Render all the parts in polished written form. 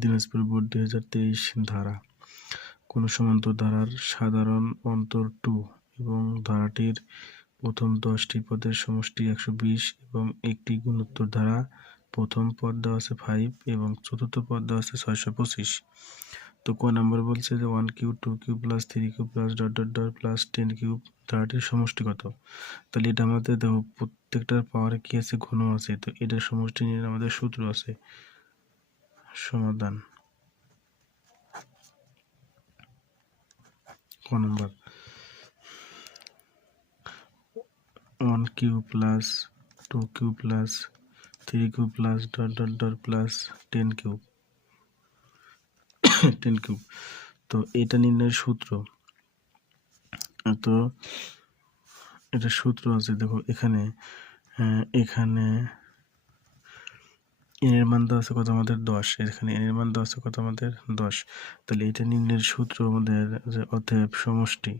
Dinajpur board 2023 ধারা। কোন সমান্তর ধারার সাধারণ অন্তর 2 এবং ধারাটির প্রথম 10টি পদের সমষ্টি 120 এবং একটি গুণোত্তর ধারা প্রথম পদ দেওয়া আছে 5 এবং চতুর্থ পদ দেওয়া আছে 625। তো ক নাম্বার বলছে যে 1 cube 2 cube plus 3 cube plus dot dot dot plus 10 cube ধারাটির সমষ্টি কত? তাহলে এটা আমাদের দেখো প্রত্যেকটার পাওয়ারে কি আছে, ঘন আছে, তো এটার সমষ্টি নিয়ে আমাদের সূত্র আছে। সমাধান ক number 1 cube plus 2 cube plus 3 cube plus dot dot dot plus 10 cube 10 cube. তো এটা নির্ণয়ের সূত্র, তো এটা সূত্র আছে দেখো এখানে এখানে n এর মান দেওয়া আছে কত আমাদের 10, এখানে n এর মান দেওয়া আছে কত আমাদের 10। তাহলে এটা নির্ণয়ের সূত্র আমাদের যে অতএব সমষ্টি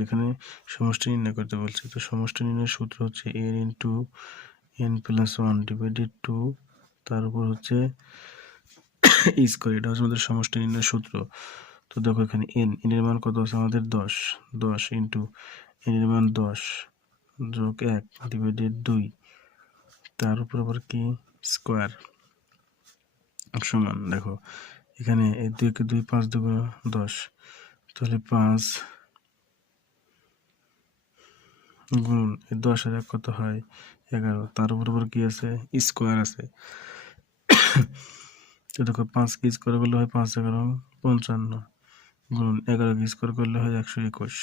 যেখানে সমষ্টি নির্ণয় করতে বলছে, তো সমষ্টি নির্ণয়ের সূত্র হচ্ছে n into n plus 1 divided 2 তার উপর হচ্ছে স্কোয়ার। এটা হচ্ছে আমাদের সমষ্টি নির্ণয়ের সূত্র। তো দেখো এখানে n এর মান কত আছে আমাদের 10 ইন্টু n এর মান 10 যোগ 1 ডিভাইডেড 2 তার উপর আবার কি স্কোয়ার সমান, দেখো এখানে এই 2 কে 2 5 2 10, তাহলে 5 গুণ এই 10 আর 1 কত হয় 11, তার উপর আবার কি আছে স্কোয়ার আছে। তো দেখো 5 কে স্কোয়ার করলে হয় 5 11 55 গুণ 11 কে স্কোয়ার করলে হয় 121।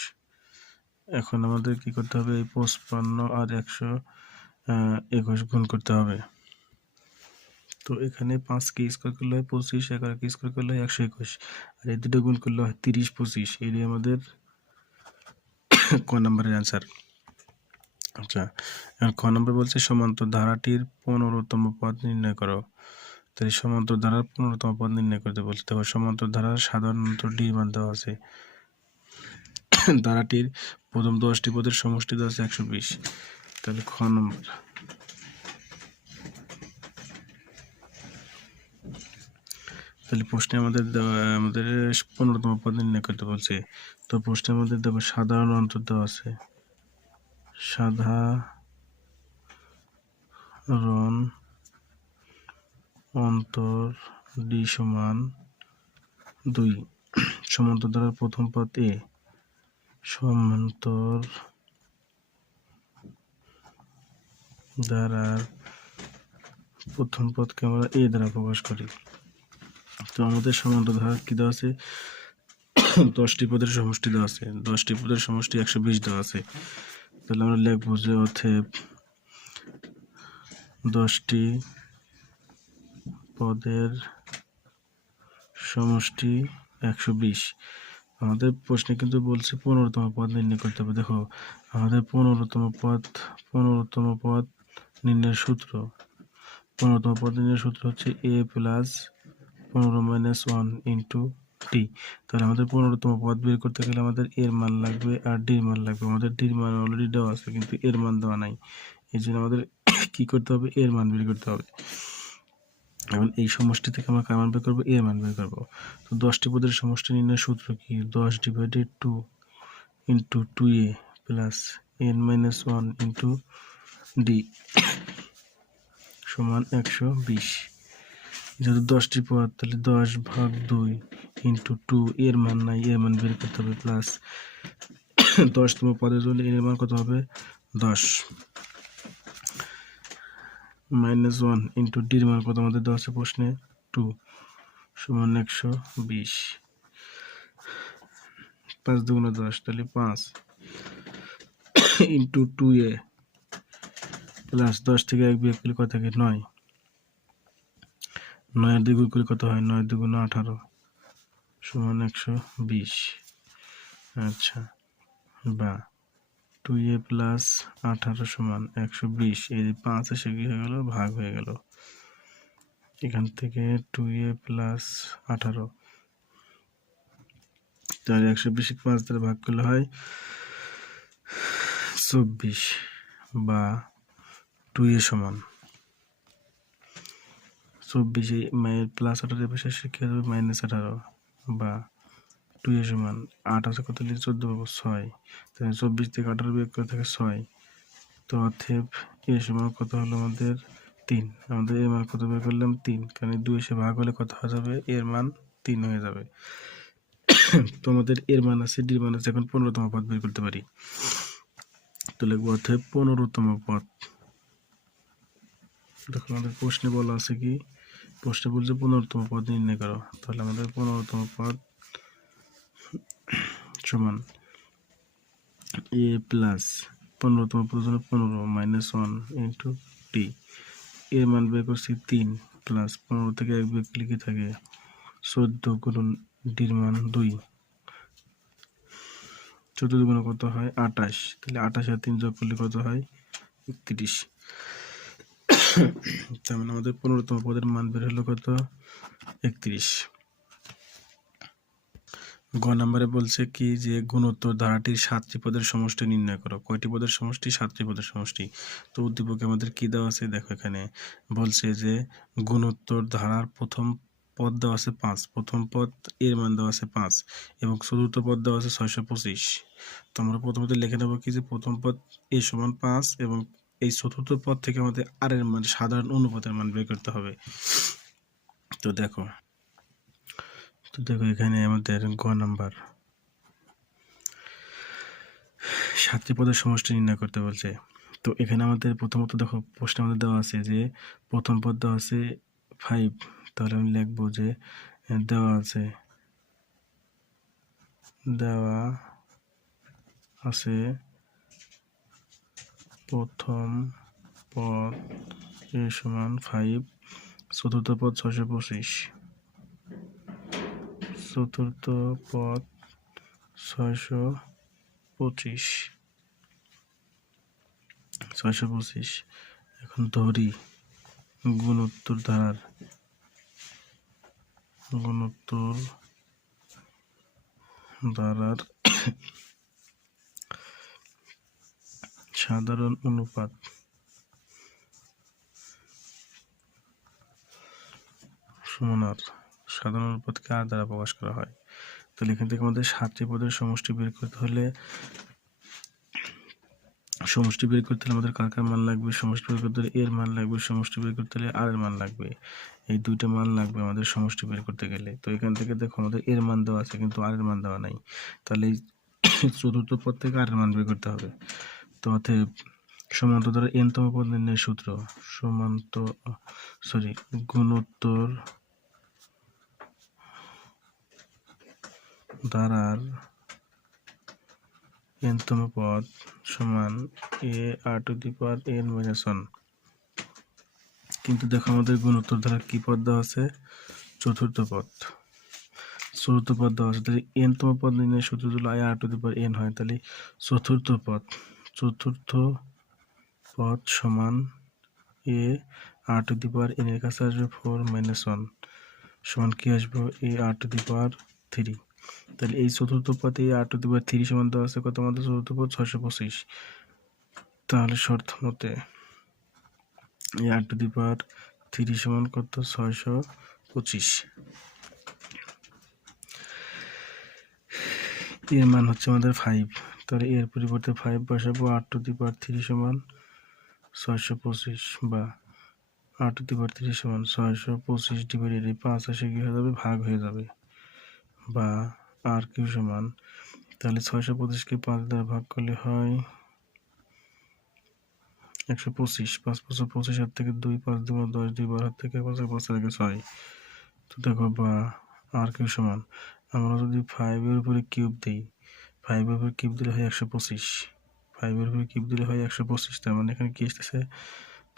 এখন আমাদের কি করতে হবে, এই 55 আর 121 গুণ করতে হবে। তো এখানে 5 কে স্কোয়ার করলে হয় 25, 11 কে স্কোয়ার করলে হয় 121, আর এই দুটো গুণ করলে হয় 30 25। এটাই আমাদের ক নম্বরের অ্যান্সার। আচ্ছা, এখন খ নম্বর বলছে সমান্তর ধারাটির 15তম পদ নির্ণয় করো। তাহলে সমান্তর ধারার 15তম পদ নির্ণয় করতে বলছে। দেখো সমান্তর ধারার সাধারণত ডি মান দেওয়া আছে। ধারাটির প্রথম 10টি পদের সমষ্টি দেওয়া আছে 120। তাহলে খ নম্বর, তাহলে প্রশ্নে আমাদের 15তম পদ নির্ণয় করতে বলছে। তো প্রশ্নে আমাদের দেখো সাধারণ অন্তর দেওয়া আছে, সাধারণ অন্তর ডি সমান 2। সমান্তর ধারার প্রথম পদ এ, সমান্তর ধারার প্রথম পদকে আমরা এ দ্বারা প্রকাশ করি। তো আমাদের সমান্তর ধারা কি দেওয়া আছে, 10টি পদের সমষ্টি দেওয়া আছে, 10টি পদের সমষ্টি 120 দেওয়া আছে। তাহলে আমরা লিখবো যে অতএব 10টি পদের সমষ্টি 120। আমাদের প্রশ্নে কিন্তু বলছে 15তম পদ নির্ণয় করতে হবে। দেখো আমাদের 15তম পদ নির্ণয়ের সূত্র, 15তম পদ নির্ণয়ের সূত্র হচ্ছে a plus 15 minus 1 into D. তাহলে আমাদের 15তম পদ বের করতে গেলে আমাদের এর মান লাগবে আর ডির মান লাগবে। আমাদের ডির মান অলরেডি দেওয়া আছে কিন্তু এর মান দেওয়া নাই, এই জন্য আমাদের কি করতে হবে, এর মান বের করতে হবে। এখন এই সমষ্টি থেকে আমরা কার মান বের করবো, এর মান বের করবো। তো 10টি পদের সমষ্টি নির্ণয়ের সূত্র কি, 10 divided 2 into 2a plus n minus 1 into D সমান 120। যেহেতু 10টি পদ তাহলে 10 ভাগ 2 ইন্টু 2, এর মান নাই, এর মান বের করতে হবে, প্লাস 10তম পদের জন্য এর মান কত হবে 10 মাইনাস 1 ইন্টু ডির মান কত আমাদের দেওয়া আছে প্রশ্নে 2 সমান 120। 5 দুগুণ 10, তাহলে 5 ইন্টু 2a প্লাস 10 থেকে 1 বিয়োগ করলে কত থাকে 9, 9 আর 2 গুণ করলে কত হয়, 9 দুগুণ 18 সমান 120। আচ্ছা, বা 2a প্লাস 18 সমান 120। এই 5 এসে কি হয়ে গেল, ভাগ হয়ে গেল। এখান থেকে 2a প্লাস 18, তাহলে 120 5 দ্বারা ভাগ করলে হয় 24, বা 2a সমান 24 প্লাস 18 পাশে কি হবে -18 বা 2 এর সমান 8 আছে কত লিখে 14 পাবো 6, তাহলে 24 থেকে 18 বিয়োগ করে থাকে 6। তো অতএব এর সমান কত হলো আমাদের 3। আমাদের এর মান কত বের করলাম 3, কারণ 2 এসে ভাগ হলে কত হয়ে যাবে, এর মান 3 হয়ে যাবে। তো আমাদের এর মান আছে, ডির মান আছে, এখন 15তম পদ বের করতে পারি। তো লিখবো অতএব 15তম পদ। দেখো আমাদের প্রশ্নে বলা আছে কি, প্রশ্নে বলছে 15তম পদ নির্ণয় করো। তাহলে আমাদের 15তম পদ সমান এ প্লাস 15তম পদের জন্য 15 মাইনাস 1 ইন্টু টি। এর মান বের করছি 3 প্লাস 15 থেকে 1 বিয়োগ লিখে থাকে 14 গুণন ডির মান 2। 14 গুণ কত হয় 28, তাহলে 28 আর 3 যোগ করলে কত হয় 31। তার মানে আমাদের 15তম পদের মান বের হলো কত 31। গ নম্বরে বলছে কি যে গুণোত্তর ধারাটির 7টি পদের সমষ্টি নির্ণয় করো। কয়টি পদের সমষ্টি? 7টি পদের সমষ্টি। তো উদ্দীপকে আমাদের কি দেওয়া আছে দেখো, এখানে বলছে যে গুণোত্তর ধারার প্রথম পদ দেওয়া আছে 5, প্রথম পদ এর মান দেওয়া আছে 5 এবং চতুর্থ পদ দেওয়া আছে 625। তো আমরা প্রথমত লিখে নেব কি যে প্রথম পদ এ সমান 5 এবং এই চতুর্থ পদ থেকে আমাদের আর এর মান সাধারণ অনুপাতের মান বের করতে হবে। তো দেখো এখানে আমাদের গ নাম্বার 7টি পদের সমষ্টি নির্ণয় করতে বলছে। তো এখানে আমাদের প্রথমত দেখো প্রশ্ন আমাদের দেওয়া আছে যে প্রথম পদ দেওয়া আছে 5, তাহলে আমি লিখবো যে দেওয়া আছে প্রথম পদ এ সমান 5, চতুর্থ পদ 625, চতুর্থ পদ 625। এখন ধরি গুণোত্তর ধারার সাধারণ অনুপাত সমান সাধারণ অনুপাতকে আর দ্বারা প্রকাশ করা হয়। তাহলে এখান থেকে আমাদের 7টি পদের সমষ্টি বের করতে হলে আমাদের কার কার মান লাগবে, সমষ্টি বের করতে হলে এর মান লাগবে, সমষ্টি বের করতে হলে আর এর মান লাগবে। এই দুইটা মান লাগবে আমাদের সমষ্টি বের করতে গেলে। তো এখান থেকে দেখো আমাদের এর মান দেওয়া আছে কিন্তু আর এর মান দেওয়া নাই, তাহলে এই চতুর্থ পদ থেকে আর এর মান বের করতে হবে। তো অতএব সমান্তরাল n-তম পদ নির্ণয়ের সূত্র গুণোত্তর ধারার n-তম পদ সমান a(r⁻n-1). কিন্তু দেখো আমাদের গুণোত্তর ধারার কি পদ দেওয়া আছে, চতুর্থ পদ দেওয়া আছে। তাহলে n-তম পদ নির্ণয়ের সূত্র যদি a(r⁻n) হয়, তাহলে চতুর্থ পদ সমান a(r⁻n) এর কাছে আসবে 4 - 1 সমান কি আসবে a(r⁻3). তাহলে এই চতুর্থ পদ a(r⁻3) সমান দেওয়া আছে কত আমাদের চতুর্থ পদ 625। তাহলে শর্ত মতে a(r⁻3) সমান কত 625। এর মান হচ্ছে আমাদের 5, তাহলে এর পরিবর্তে 5 বসাবো। r⁻3 সমান 625 বা r⁻3 সমান 625 ডিভাইডেড 5 আসে কি হয়ে যাবে, ভাগ হয়ে যাবে, বা আর কিউ সমান, তাহলে 625কে 5 দ্বারা ভাগ করলে হয় 125, 5 × 5 = 25, হাত থেকে 2, 5 × 2 = 10, 2 বার হাত থেকে 5 থেকে 6। তো দেখো বা আর কিউ সমান, আমরা যদি 5 এর উপরে কিউব দিই, 5 এর উপরে কিউব দিলে হয় 125, 5 এর উপরে কিউব দিলে হয় 125। তার মানে এখানে কি আসতেছে,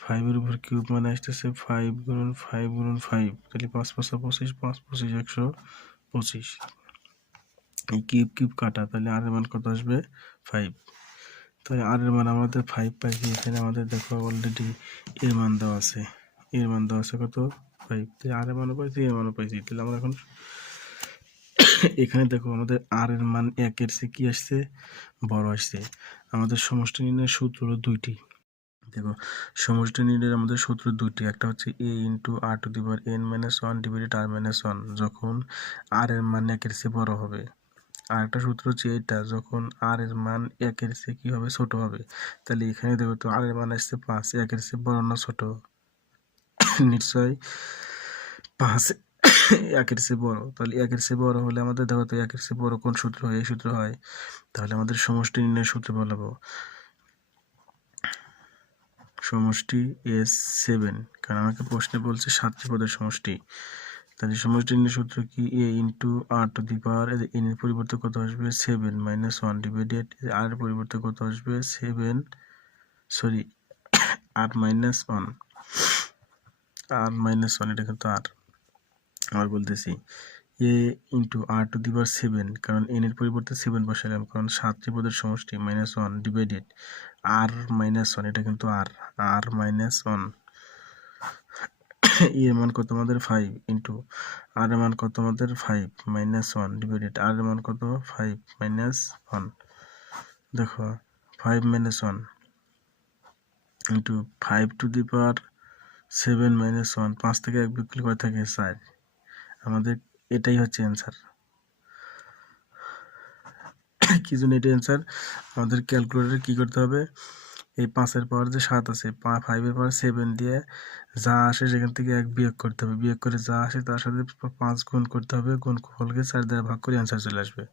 5 এর উপর কিউব মানে আসতেছে 5 × 5 × 5, তাহলে 5 × 5 = 25, 5 × 25 = 125। এই কিউব কাটা, তাহলে আর এর মান কত আসবে 5। তাহলে আর এর মান আমাদের 5 পাইছি। এখানে আমাদের দেখো অলরেডি এর মান দেওয়া আছে, কত 5। তাহলে আর এর মানও পাইছি, এর মানও পাইছি। তাহলে আমরা এখন এখানে দেখো আমাদের আর এর মান 1-এর চেয়ে কি আসছে, বড় আসছে। আমাদের সমষ্টি নির্ণয়ের সূত্র হলো দুইটি, দেখো সমষ্টি নির্ণয়ের আমাদের সূত্র দুটি, একটা হচ্ছে a into R to the power n minus one divided r minus one, যখন আর এর মান একের চেয়ে বড় হবে। আর একটা সূত্র হচ্ছে এটা, যখন আর এর মান একের চেয়ে কি হবে, ছোট হবে। তাহলে এখানে দেখো তো আর এর মান আসছে 5, একের চেয়ে বড় না ছোট? নিশ্চয় 5 একের চেয়ে বড়। তাহলে একের চেয়ে বড় হলে আমাদের দেখো তো একের চেয়ে বড় কোন সূত্র হয়, এই সূত্র হয়। তাহলে আমাদের সমষ্টি নির্ণয়ের সূত্র বলবো সমষ্টি S7, কারণ আমাকে প্রশ্নে বলছে 7টি পদের সমষ্টি। তাহলে সমষ্টি নির্ণয়ের সূত্র কি, a into R to the power n এর পরিবর্তে কত আসবে 7 মাইনাস 1 ডিভাইডেড আর এর পরিবর্তে কত আসবে 7 আর মাইনাস 1, আর মাইনাস 1 এটা কিন্তু আর আবার বলতেছি a into R to the power 7, কারণ n এর পরিবর্তে 7 বসালাম, কারণ 7টি পদের সমষ্টি মাইনাস 1 ডিভাইডেড আর মাইনাস 1 এটা কিন্তু আর মাইনাস 1, এর মান কত আমাদের 5 ইন্টু আর এর মান কত আমাদের 5 মাইনাস 1 ডিভাইডেড আর এর মান কত 5 মাইনাস 1। দেখো 5 minus 1 into 5 two the power 7 minus 1, 5 থেকে 1 বিয়োগ করলে কত থাকে 4। আমাদের এটাই হচ্ছে অ্যান্সার। কি জন্য এটা অ্যান্সার? আমাদের ক্যালকুলেটরে কি করতে হবে, এই 5-এর পাওয়ার যে 7 আছে, 5-এর পাওয়ার 7 দিয়ে যা আসে সেখান থেকে 1 বিয়োগ করতে হবে, বিয়োগ করে যা আসে তার সাথে 5 গুণ করতে হবে, গুণ ফলকে 4 দ্বারা ভাগ করে অ্যান্সার চলে আসবে।